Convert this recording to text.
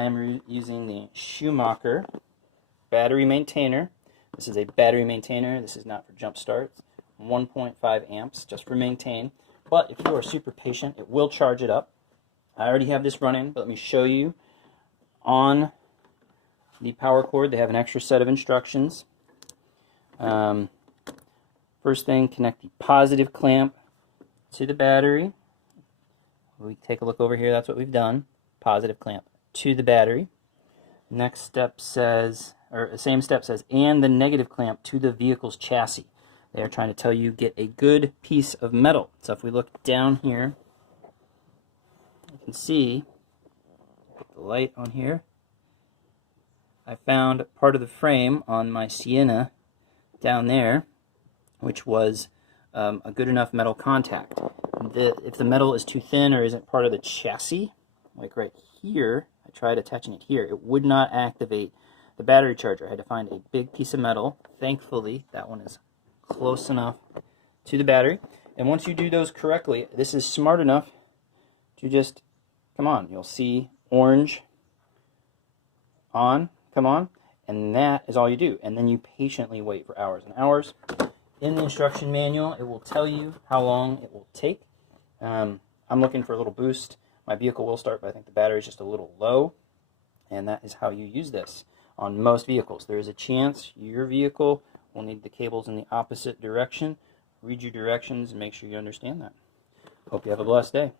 I'm using the Schumacher battery maintainer. This is a battery maintainer. This is not for jump starts. 1.5 amps just for maintain. But if you are super patient, it will charge it up. I already have this running, but let me show you. On the power cord, they have an extra set of instructions. First thing, connect the positive clamp to the battery. We take a look over here, that's what we've done. Positive clamp to the battery. Next step says, or the same step says, and the negative clamp to the vehicle's chassis. They are trying to tell you get a good piece of metal. So if we look down here, you can see, put the light on here, I found part of the frame on my Sienna down there, which was a good enough metal contact. If the metal is too thin or isn't part of the chassis, like right here, I tried attaching it here, it would not activate the battery charger. I had to find a big piece of metal. Thankfully, that one is close enough to the battery. And once you do those correctly, this is smart enough to just, come on, you'll see orange on, come on, and that is all you do. And then you patiently wait for hours and hours. In the instruction manual, it will tell you how long it will take. I'm looking for a little boost. My vehicle will start, but I think the battery is just a little low. And that is how you use this on most vehicles. There is a chance your vehicle will need the cables in the opposite direction. Read your directions and make sure you understand that. Hope you have a blessed day.